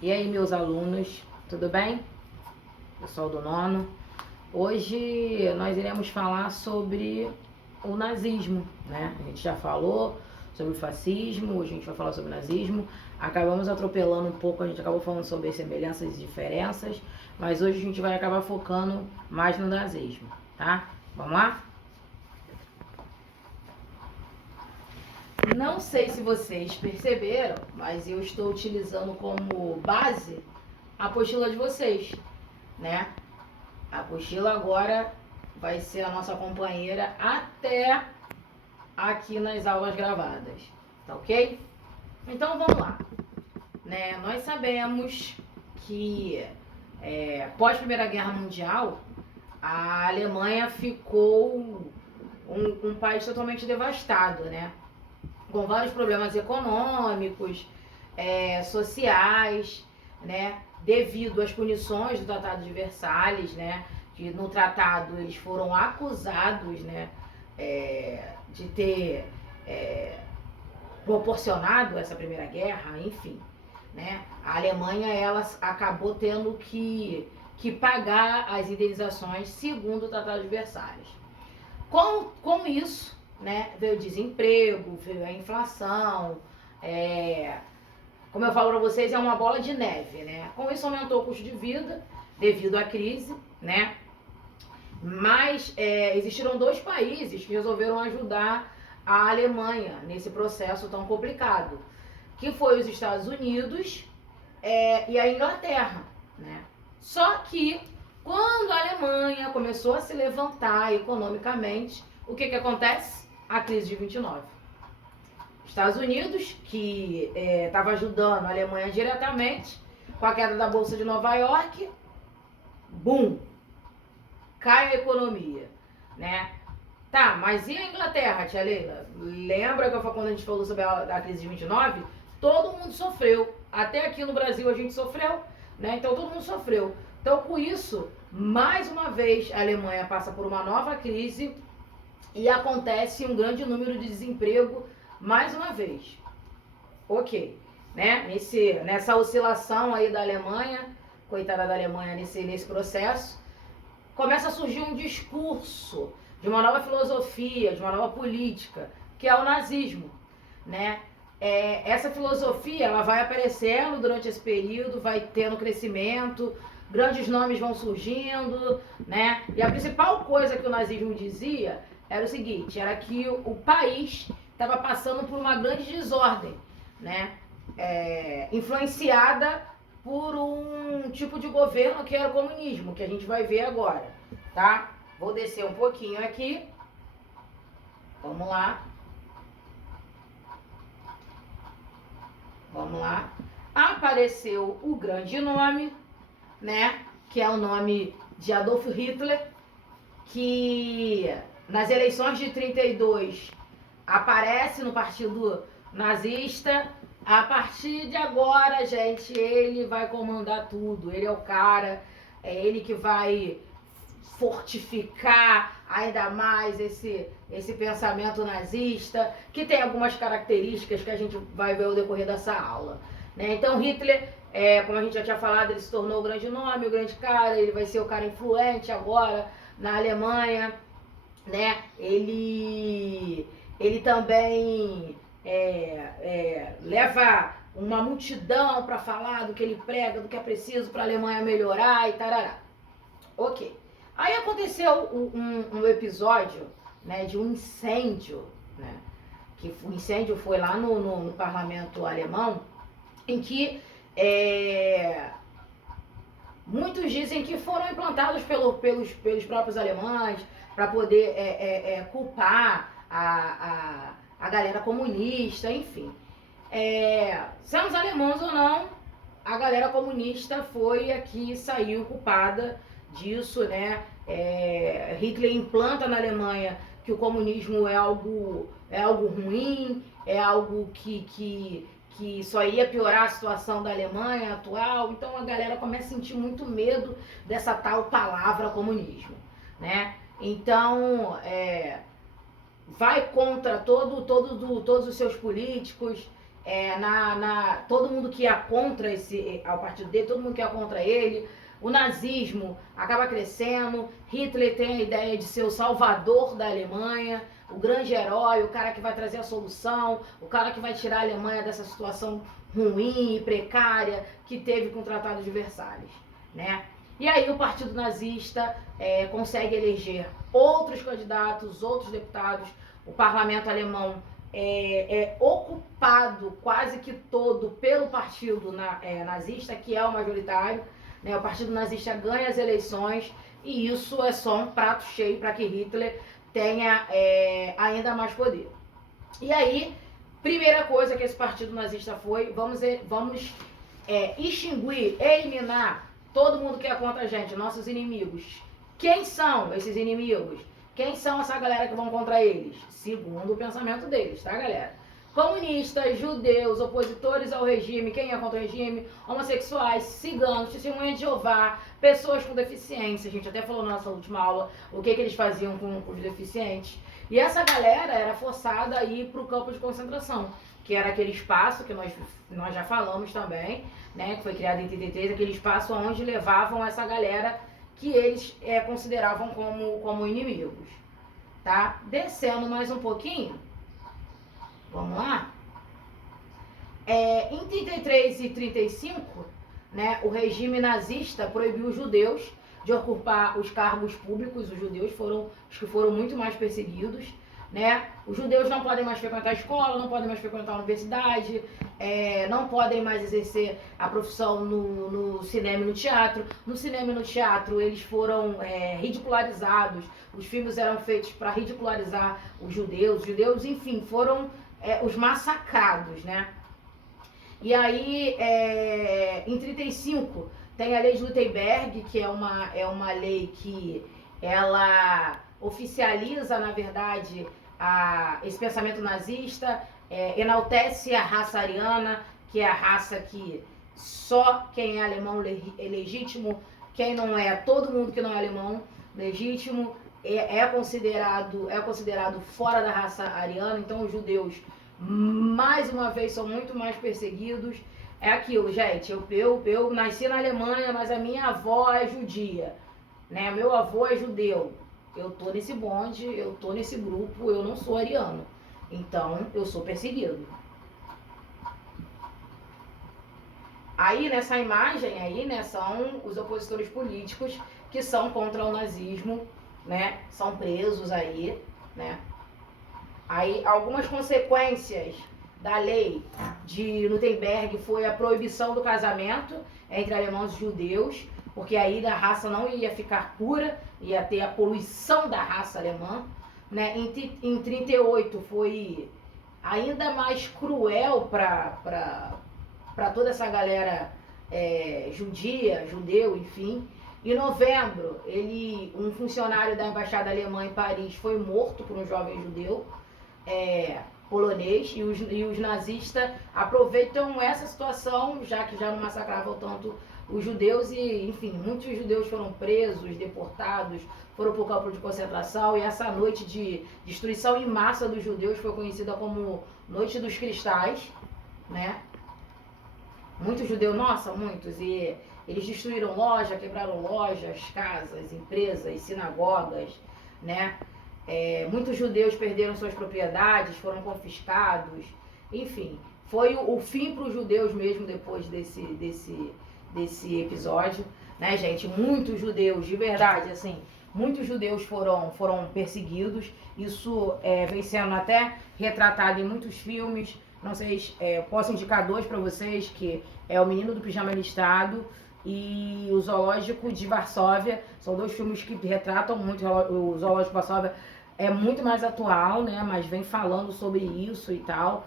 E aí, meus alunos, tudo bem? Pessoal do nono. Hoje nós iremos falar sobre o nazismo, né? A gente já falou sobre o fascismo, hoje a gente vai falar sobre o nazismo. Acabamos atropelando um pouco, a gente acabou falando sobre as semelhanças e diferenças, mas hoje a gente vai acabar focando mais no nazismo, tá? Vamos lá? Não sei se vocês perceberam, mas eu estou utilizando como base a apostila de vocês, né? A apostila agora vai ser a nossa companheira até aqui nas aulas gravadas, tá ok? Então vamos lá, né? Nós sabemos que pós Primeira Guerra Mundial a Alemanha ficou um país totalmente devastado, né? Com vários problemas econômicos, sociais, né? Devido às punições do Tratado de Versalhes, né? Que no tratado eles foram acusados, né? De ter proporcionado essa Primeira Guerra, enfim, né? A Alemanha ela acabou tendo que pagar as indenizações segundo o Tratado de Versalhes. Com isso, né, veio o desemprego, veio a inflação, como eu falo para vocês, é uma bola de neve, né? Com isso aumentou o custo de vida devido à crise, né? Mas existiram dois países que resolveram ajudar a Alemanha nesse processo tão complicado, que foi os Estados Unidos e a Inglaterra, né? Só que quando a Alemanha começou a se levantar economicamente, o que acontece? A crise de 29. Estados Unidos, que estava ajudando a Alemanha diretamente, com a queda da Bolsa de Nova York, boom, cai a economia, né? Tá, mas e a Inglaterra, tia Leila? Lembra que quando a gente falou sobre a crise de 29? Todo mundo sofreu. Até aqui no Brasil a gente sofreu, né? Então todo mundo sofreu. Então com isso, mais uma vez a Alemanha passa por uma nova crise e acontece um grande número de desemprego mais uma vez. Ok, né? Nessa oscilação aí da Alemanha, coitada da Alemanha nesse processo, começa a surgir um discurso de uma nova filosofia, de uma nova política, que é o nazismo, né? Essa filosofia ela vai aparecendo durante esse período, vai tendo crescimento, grandes nomes vão surgindo, né? E a principal coisa que o nazismo dizia era o seguinte, era que o país estava passando por uma grande desordem, né? Influenciada por um tipo de governo que era o comunismo, que a gente vai ver agora, tá? Vou descer um pouquinho aqui. Vamos lá. Vamos lá. Apareceu o grande nome, né? Que é o nome de Adolf Hitler, que nas eleições de 32 aparece no partido nazista. A partir de agora, gente, ele vai comandar tudo. Ele é o cara, é ele que vai fortificar ainda mais esse pensamento nazista, que tem algumas características que a gente vai ver ao decorrer dessa aula, né? Então Hitler, como a gente já tinha falado, ele se tornou o grande nome, o grande cara, ele vai ser o cara influente agora na Alemanha, né? Ele também leva uma multidão para falar do que ele prega, do que é preciso para a Alemanha melhorar e tarará. Ok. Aí aconteceu um episódio, né, de um incêndio, né, que o incêndio foi lá no parlamento alemão, em que muitos dizem que foram implantados pelos próprios alemães para poder culpar a galera comunista, enfim. Sendo os alemães ou não, a galera comunista foi a que saiu culpada disso, né? Hitler implanta na Alemanha que o comunismo é algo ruim, é algo que só ia piorar a situação da Alemanha atual. Então a galera começa a sentir muito medo dessa tal palavra comunismo, né? Então vai contra todos os seus políticos, todo mundo que ia contra ao partido dele, todo mundo que ia contra ele. O nazismo acaba crescendo, Hitler tem a ideia de ser o salvador da Alemanha, o grande herói, o cara que vai trazer a solução, o cara que vai tirar a Alemanha dessa situação ruim e precária que teve com o Tratado de Versalhes, né? E aí o partido nazista consegue eleger outros candidatos, outros deputados. O parlamento alemão é ocupado quase que todo pelo partido nazista, que é o majoritário, né? O partido nazista ganha as eleições e isso é só um prato cheio para que Hitler tenha ainda mais poder. E aí, primeira coisa que esse partido nazista foi, vamos extinguir, eliminar todo mundo que é contra a gente, nossos inimigos. Quem são esses inimigos? Quem são essa galera que vão contra eles? Segundo o pensamento deles, tá, galera? Comunistas, judeus, opositores ao regime, quem é contra o regime, homossexuais, ciganos, testemunhas de Jeová, pessoas com deficiência. A gente até falou na nossa última aula o que eles faziam com os deficientes. E essa galera era forçada a ir para o campo de concentração, que era aquele espaço que nós já falamos também, né, que foi criado em 33, aquele espaço onde levavam essa galera que eles consideravam como inimigos, tá? Descendo mais um pouquinho, vamos lá? Em 33 e 35, né, o regime nazista proibiu os judeus de ocupar os cargos públicos. Os judeus foram os que foram muito mais perseguidos, né? Os judeus não podem mais frequentar a escola, não podem mais frequentar a universidade, não podem mais exercer a profissão no cinema e no teatro. No cinema e no teatro eles foram ridicularizados, os filmes eram feitos para ridicularizar os judeus, enfim, foram os massacrados, né? E aí, em 35, tem a lei de Nuremberg, que é uma lei que ela oficializa, na verdade, esse pensamento nazista, enaltece a raça ariana, que é a raça que só quem é alemão é legítimo, quem não é, todo mundo que não é alemão legítimo, é considerado fora da raça ariana. Então os judeus, mais uma vez, são muito mais perseguidos. É aquilo, gente, eu nasci na Alemanha, mas a minha avó é judia, né? Meu avô é judeu. Eu tô nesse bonde, eu tô nesse grupo, eu não sou ariano. Então, eu sou perseguido. Aí, nessa imagem aí, né, são os opositores políticos que são contra o nazismo, né? São presos aí, né? Aí, algumas consequências da lei de Nuremberg foi a proibição do casamento entre alemães e judeus, porque aí a raça não ia ficar pura, ia ter a poluição da raça alemã, né? Em 38 foi ainda mais cruel para toda essa galera judia, judeu, enfim. Em novembro, um funcionário da embaixada alemã em Paris foi morto por um jovem judeu polonês, e os nazistas aproveitam essa situação, já que já não massacravam tanto os judeus, e enfim, muitos judeus foram presos, deportados, foram para o campo de concentração, e essa noite de destruição em massa dos judeus foi conhecida como Noite dos Cristais, né? Muitos judeus, nossa, muitos, e eles destruíram lojas, quebraram lojas, casas, empresas, sinagogas, né? Muitos judeus perderam suas propriedades, foram confiscados, enfim, foi o fim para os judeus mesmo depois desse episódio, né, gente? Muitos judeus, de verdade, assim, muitos judeus foram perseguidos. Isso vem sendo até retratado em muitos filmes. Não sei, posso indicar dois para vocês, que é O Menino do Pijama Listrado e O Zoológico de Varsóvia. São dois filmes que retratam muito. O Zoológico de Varsóvia é muito mais atual, né? Mas vem falando sobre isso e tal.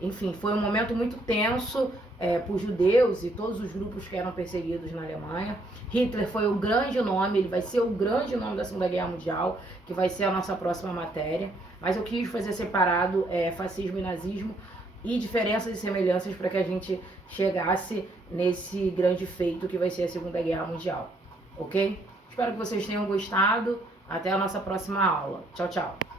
Enfim, foi um momento muito tenso para os judeus e todos os grupos que eram perseguidos na Alemanha. Hitler foi um grande nome, ele vai ser o grande nome da Segunda Guerra Mundial, que vai ser a nossa próxima matéria. Mas eu quis fazer separado fascismo e nazismo e diferenças e semelhanças para que a gente chegasse nesse grande feito que vai ser a Segunda Guerra Mundial. Ok? Espero que vocês tenham gostado. Até a nossa próxima aula. Tchau, tchau.